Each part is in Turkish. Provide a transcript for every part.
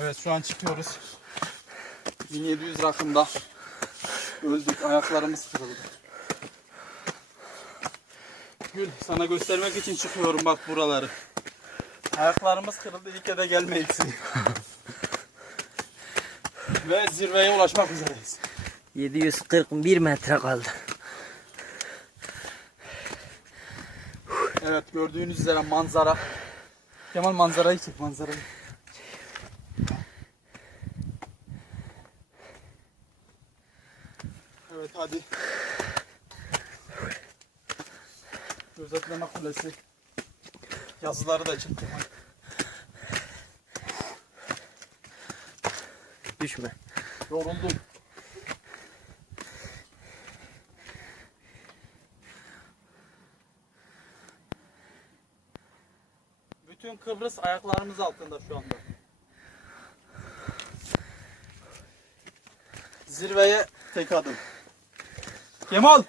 Evet şu an çıkıyoruz. 1700 rakımda. Öldük. Ayaklarımız kırıldı. Gül sana göstermek için çıkıyorum bak buraları. Ayaklarımız kırıldı. İlk de gelmeyiz. Ve zirveye ulaşmak üzereyiz. 741 metre kaldı. Evet gördüğünüz üzere manzara. Kemal manzarayı çek manzarayı. Evet hadi. Gözetleme kulesi. Yazıları da çek Kemal. Düşme. Yoruldum. Bütün Kıbrıs ayaklarımız altında şu anda. Zirveye tek adım. Kemal!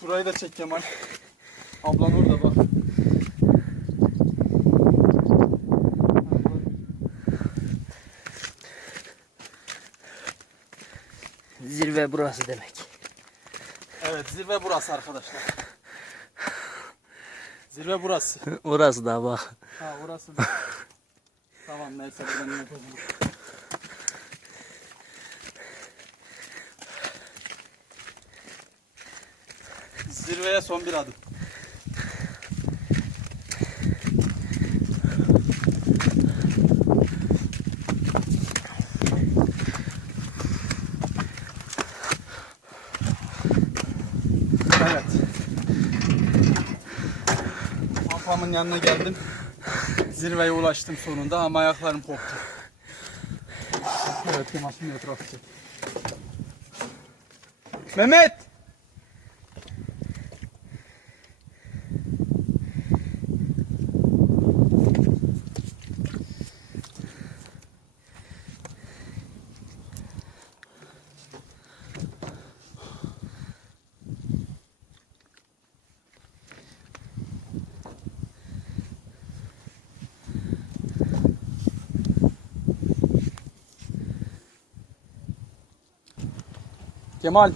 Şurayı da çek Kemal. Ablan orada bak. Zirve burası demek. Evet zirve burası arkadaşlar. Zirve burası. Orası da bak. Ha orası tamam neyse ben ne yapalım. Zirveye son bir adım. Evet. Kampamın yanına geldim. Zirveye ulaştım sonunda ama ayaklarım koptu. Evet şimdi etrafı çek. Mehmet! Kemal